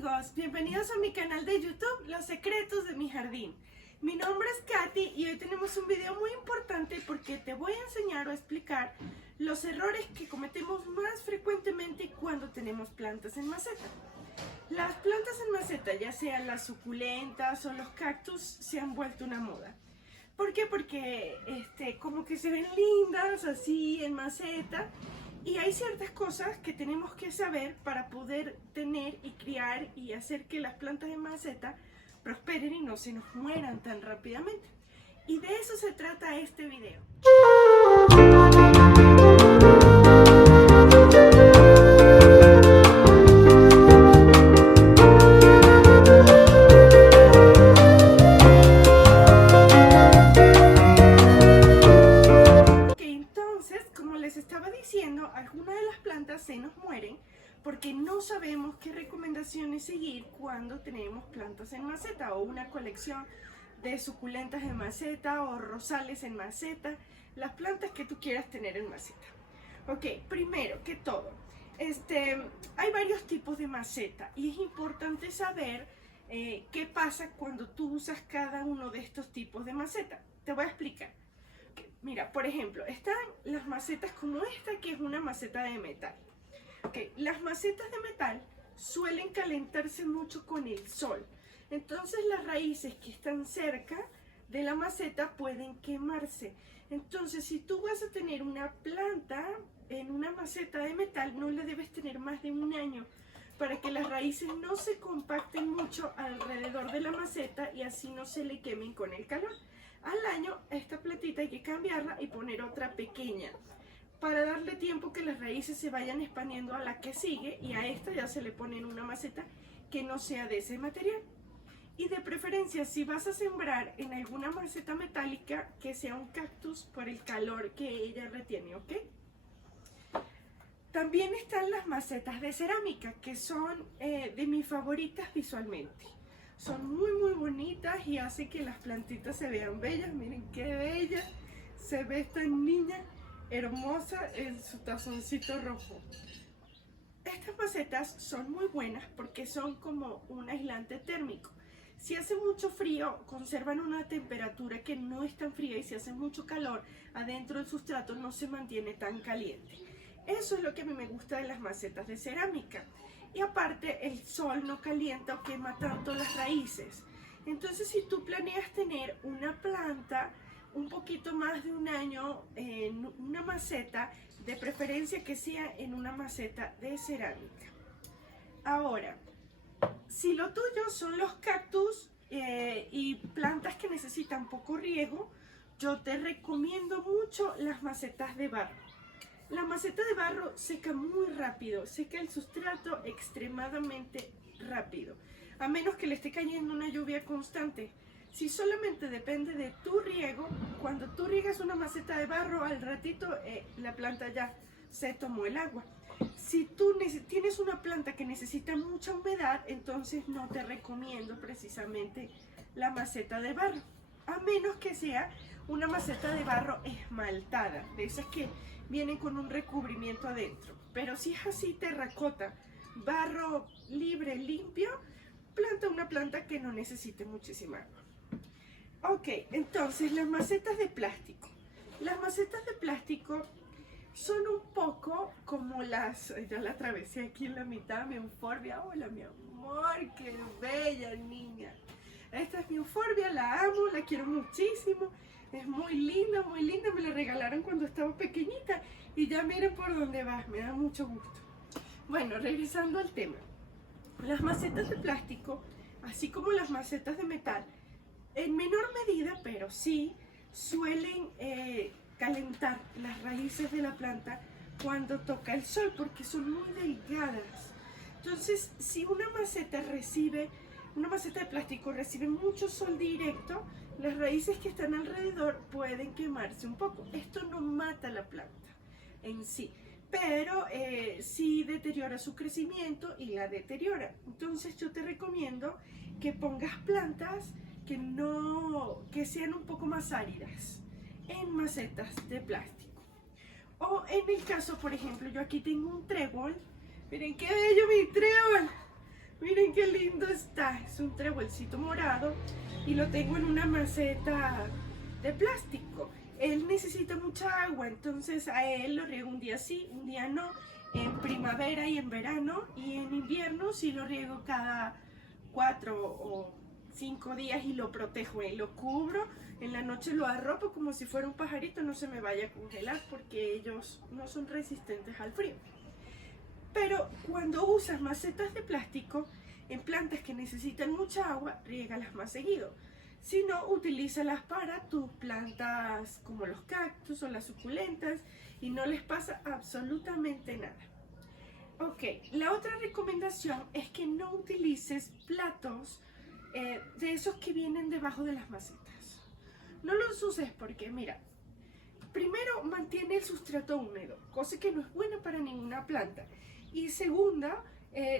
amigos, bienvenidos a mi canal de YouTube Los Secretos de mi Jardín. Mi nombre es Katy y hoy tenemos un video muy importante porque te voy a enseñar o explicar los errores que cometemos más frecuentemente cuando tenemos plantas en maceta. Las plantas en maceta, ya sean las suculentas o los cactus, se han vuelto una moda. ¿Por qué? Porque como que se ven lindas así en maceta. Y hay ciertas cosas que tenemos que saber para poder tener y criar y hacer que las plantas de maceta prosperen y no se nos mueran tan rápidamente. Y de eso se trata este video. Algunas de las plantas se nos mueren porque no sabemos qué recomendaciones seguir cuando tenemos plantas en maceta o una colección de suculentas en maceta o rosales en maceta, las plantas que tú quieras tener en maceta. Ok, primero que todo, hay varios tipos de maceta y es importante saber qué pasa cuando tú usas cada uno de estos tipos de maceta. Te voy a explicar. Mira, por ejemplo, están las macetas como esta, que es una maceta de metal. Okay, las macetas de metal suelen calentarse mucho con el sol. Entonces las raíces que están cerca de la maceta pueden quemarse. Entonces si tú vas a tener una planta en una maceta de metal, no la debes tener más de un año para que las raíces no se compacten mucho alrededor de la maceta y así no se le quemen con el calor. Al año, esta plantita hay que cambiarla y poner otra pequeña para darle tiempo que las raíces se vayan expandiendo a la que sigue, y a esta ya se le pone en una maceta que no sea de ese material. Y de preferencia, si vas a sembrar en alguna maceta metálica, que sea un cactus por el calor que ella retiene, ¿ok? También están las macetas de cerámica, que son de mis favoritas visualmente. Son muy bonitas y hace que las plantitas se vean bellas. Miren qué bella se ve esta niña hermosa en su tazoncito rojo. Estas macetas son muy buenas porque son como un aislante térmico. Si hace mucho frío, conservan una temperatura que no es tan fría, y si hace mucho calor, adentro del sustrato no se mantiene tan caliente. Eso es lo que a mí me gusta de las macetas de cerámica. Y aparte, el sol no calienta o quema tanto las raíces. Entonces, si tú planeas tener una planta un poquito más de un año en una maceta, de preferencia que sea en una maceta de cerámica. Ahora, si lo tuyo son los cactus y plantas que necesitan poco riego, yo te recomiendo mucho las macetas de barro. La maceta de barro seca muy rápido, seca el sustrato extremadamente rápido, a menos que le esté cayendo una lluvia constante. Si solamente depende de tu riego, cuando tú riegas una maceta de barro, al ratito la planta ya se tomó el agua. Si tú tienes una planta que necesita mucha humedad, entonces no te recomiendo precisamente la maceta de barro, a menos que sea una maceta de barro esmaltada, de esas que vienen con un recubrimiento adentro. Pero si es así, terracota, barro libre, limpio, planta una planta que no necesite muchísima agua. Ok, entonces las macetas de plástico. Las macetas de plástico son un poco como las... Ya la atravesé aquí en la mitad, mi euforbia. Hola, mi amor, qué bella niña. Esta es mi euforbia, la amo, la quiero muchísimo. Es muy linda, me la regalaron cuando estaba pequeñita y ya miren por dónde va, me da mucho gusto. Bueno, regresando al tema. Las macetas de plástico, así como las macetas de metal, en menor medida, pero sí, suelen calentar las raíces de la planta cuando toca el sol porque son muy delgadas. Entonces, si una maceta de plástico recibe mucho sol directo, las raíces que están alrededor pueden quemarse un poco. Esto no mata la planta en sí, pero sí deteriora su crecimiento y la deteriora. Entonces yo te recomiendo que pongas plantas que sean un poco más áridas en macetas de plástico. O en el caso, por ejemplo, yo aquí tengo un trébol. Miren qué bello mi trébol. Miren qué lindo. está, es un trebolcito morado y lo tengo en una maceta de plástico. Él necesita mucha agua, entonces a él lo riego un día sí, un día no, en primavera y en verano, y en invierno sí lo riego cada 4 o 5 días y lo protejo y lo cubro. En la noche lo arropo como si fuera un pajarito, no se me vaya a congelar porque ellos no son resistentes al frío. Pero cuando usas macetas de plástico en plantas que necesitan mucha agua, riégalas más seguido. Si no, utilízalas para tus plantas como los cactus o las suculentas y no les pasa absolutamente nada. Ok, la otra recomendación es que no utilices platos de esos que vienen debajo de las macetas. No los uses porque, mira, primero mantiene el sustrato húmedo, cosa que no es buena para ninguna planta. Y segunda,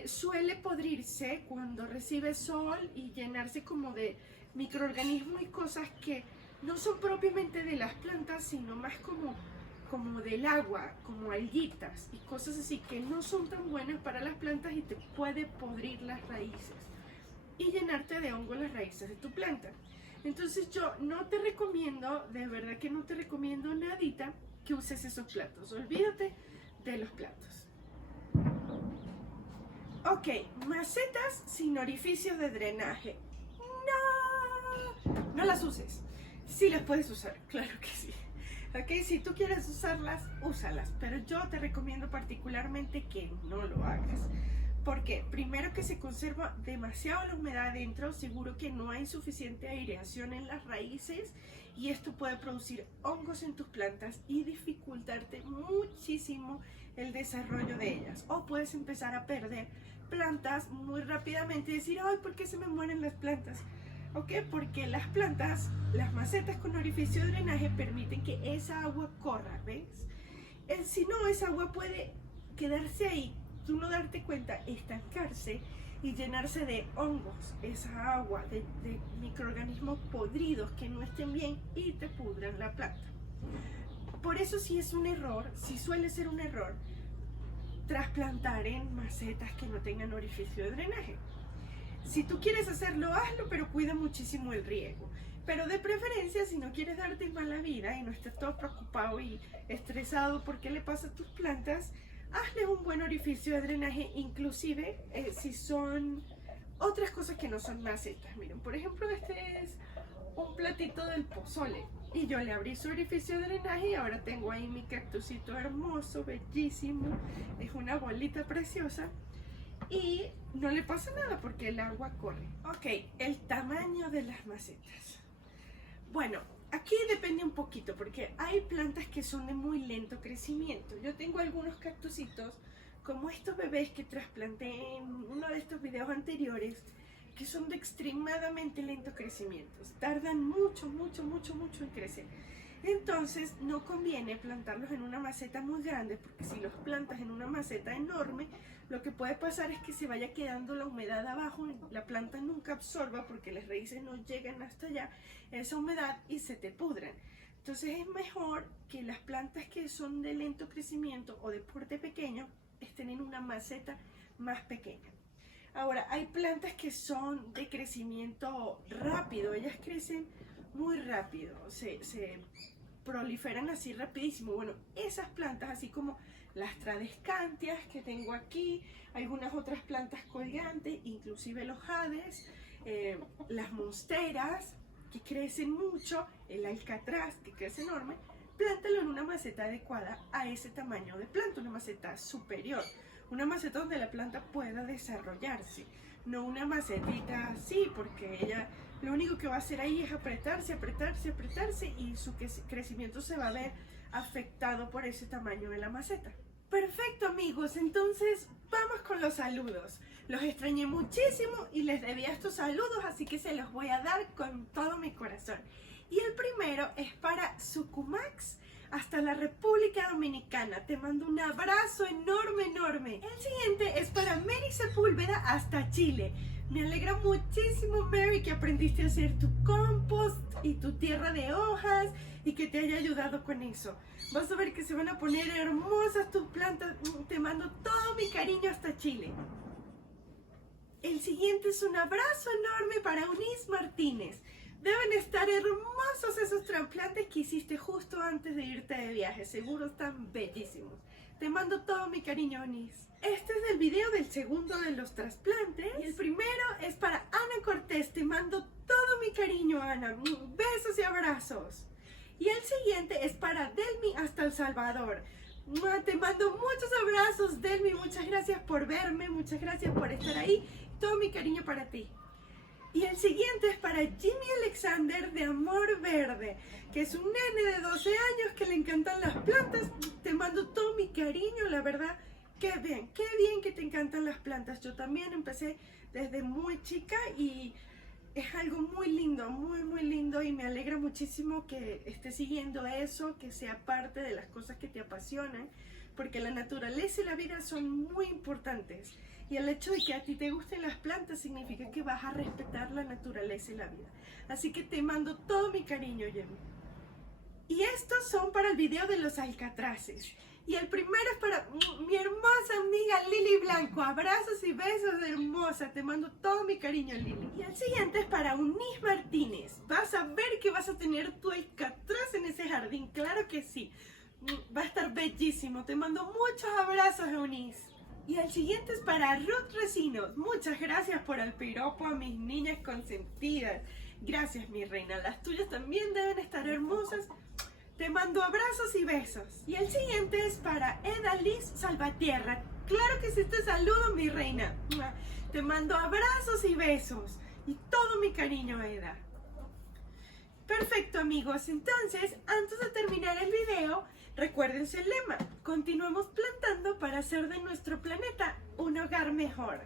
suele podrirse cuando recibe sol y llenarse como de microorganismos y cosas que no son propiamente de las plantas, sino más como del agua, como alguitas y cosas así que no son tan buenas para las plantas y te puede podrir las raíces y llenarte de hongo las raíces de tu planta. Entonces yo no te recomiendo, de verdad que no te recomiendo nadita que uses esos platos. Olvídate de los platos. Ok, macetas sin orificios de drenaje. No las uses. Sí las puedes usar, claro que sí. Ok, si tú quieres usarlas, úsalas. Pero yo te recomiendo particularmente que no lo hagas. Porque primero que se conserva demasiado la humedad adentro, seguro que no hay suficiente aireación en las raíces y esto puede producir hongos en tus plantas y dificultarte muchísimo el desarrollo de ellas. O puedes empezar a perder plantas muy rápidamente y decir, ay, ¿por qué se me mueren las plantas? Ok, porque las plantas, las macetas con orificio de drenaje permiten que esa agua corra, ¿ves? Si no, esa agua puede quedarse ahí, tú no darte cuenta, estancarse y llenarse de hongos, esa agua, de microorganismos podridos que no estén bien y te pudran la planta. Por eso sí es un error, sí suele ser un error, trasplantar en macetas que no tengan orificio de drenaje. Si tú quieres hacerlo, hazlo, pero cuida muchísimo el riego. Pero de preferencia, si no quieres darte mala vida y no estés todo preocupado y estresado por qué le pasa a tus plantas, hazle un buen orificio de drenaje, inclusive si son otras cosas que no son macetas. Miren, por ejemplo, este es un platito del pozole y yo le abrí su orificio de drenaje y ahora tengo ahí mi cactusito hermoso, bellísimo, es una bolita preciosa y no le pasa nada porque el agua corre. Ok, el tamaño de las macetas. Bueno, aquí depende un poquito porque hay plantas que son de muy lento crecimiento. Yo tengo algunos cactusitos como estos bebés que trasplanté en uno de estos videos anteriores que son de extremadamente lento crecimiento. Tardan mucho en crecer. Entonces no conviene plantarlos en una maceta muy grande porque si los plantas en una maceta enorme, lo que puede pasar es que se vaya quedando la humedad abajo, la planta nunca absorba porque las raíces no llegan hasta allá, esa humedad y se te pudran. Entonces es mejor que las plantas que son de lento crecimiento o de porte pequeño estén en una maceta más pequeña. Ahora, hay plantas que son de crecimiento rápido, ellas crecen muy rápido, se proliferan así rapidísimo. Bueno, esas plantas, así como las tradescantias que tengo aquí, algunas otras plantas colgantes, inclusive los jades, las monsteras que crecen mucho, el alcatraz que crece enorme, plántalo en una maceta adecuada a ese tamaño de planta, una maceta superior, una maceta donde la planta pueda desarrollarse, no una macetita así, porque ella lo único que va a hacer ahí es apretarse y su crecimiento se va a ver afectado por ese tamaño de la maceta. Perfecto, amigos, entonces vamos con los saludos. Los extrañé muchísimo y les debía estos saludos, así que se los voy a dar con todo mi corazón. Y el primero es para Sucumax hasta la República Dominicana. Te mando un abrazo enorme. El siguiente es para Mary Sepúlveda hasta Chile. Me alegra muchísimo, Mary, que aprendiste a hacer tu compost y tu tierra de hojas y que te haya ayudado con eso. Vas a ver que se van a poner hermosas tus plantas. Te mando todo mi cariño hasta Chile. El el siguiente es un abrazo enorme para Eunice Martínez. Deben estar hermosos esos trasplantes que hiciste justo antes de irte de viaje. Seguro están bellísimos. Te mando todo mi cariño, Eunice. Este es el video del segundo de los trasplantes. Y el primero es para Ana Cortés. Te mando todo mi cariño, Ana. Besos y abrazos. Y el siguiente es para Delmi hasta El Salvador. Te mando muchos abrazos, Delmi. Muchas gracias por verme. Muchas gracias por estar ahí. Todo mi cariño para ti. Y el siguiente es para Jimmy Alexander de Amor Verde, que es un nene de 12 años que le encantan las plantas. Te mando todo mi cariño, la verdad, qué bien que te encantan las plantas. Yo también empecé desde muy chica y es algo muy lindo, muy lindo, y me alegra muchísimo que estés siguiendo eso, que sea parte de las cosas que te apasionan, porque la naturaleza y la vida son muy importantes. Y el hecho de que a ti te gusten las plantas significa que vas a respetar la naturaleza y la vida. Así que te mando todo mi cariño, Yemi. Y estos son para el video de los alcatraces. Y el primero es para mi hermosa amiga Lili Blanco. Abrazos y besos, hermosa. Te mando todo mi cariño, Lili. Y el siguiente es para Eunice Martínez. Vas a ver que vas a tener tu alcatraz en ese jardín. Claro que sí. Va a estar bellísimo. Te mando muchos abrazos, Eunice. Y el siguiente es para Ruth Recinos. Muchas gracias por el piropo a mis niñas consentidas. Gracias, mi reina. Las tuyas también deben estar hermosas. Te mando abrazos y besos. Y el siguiente es para Edaliz Salvatierra. Claro que sí, te saludo, mi reina. Te mando abrazos y besos. Y todo mi cariño, Eda. Perfecto, amigos. Entonces, antes de terminar el video, recuérdense el lema: continuemos plantando para hacer de nuestro planeta un hogar mejor.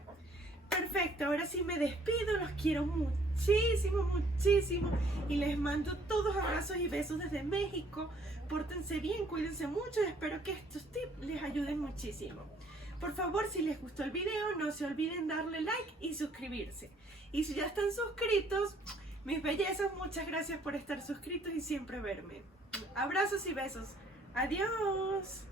Perfecto, ahora sí me despido, los quiero muchísimo y les mando todos abrazos y besos desde México. Pórtense bien, cuídense mucho y espero que estos tips les ayuden muchísimo. Por favor, si les gustó el video, no se olviden darle like y suscribirse. Y si ya están suscritos, mis bellezas, muchas gracias por estar suscritos y siempre verme. Abrazos y besos. Adiós.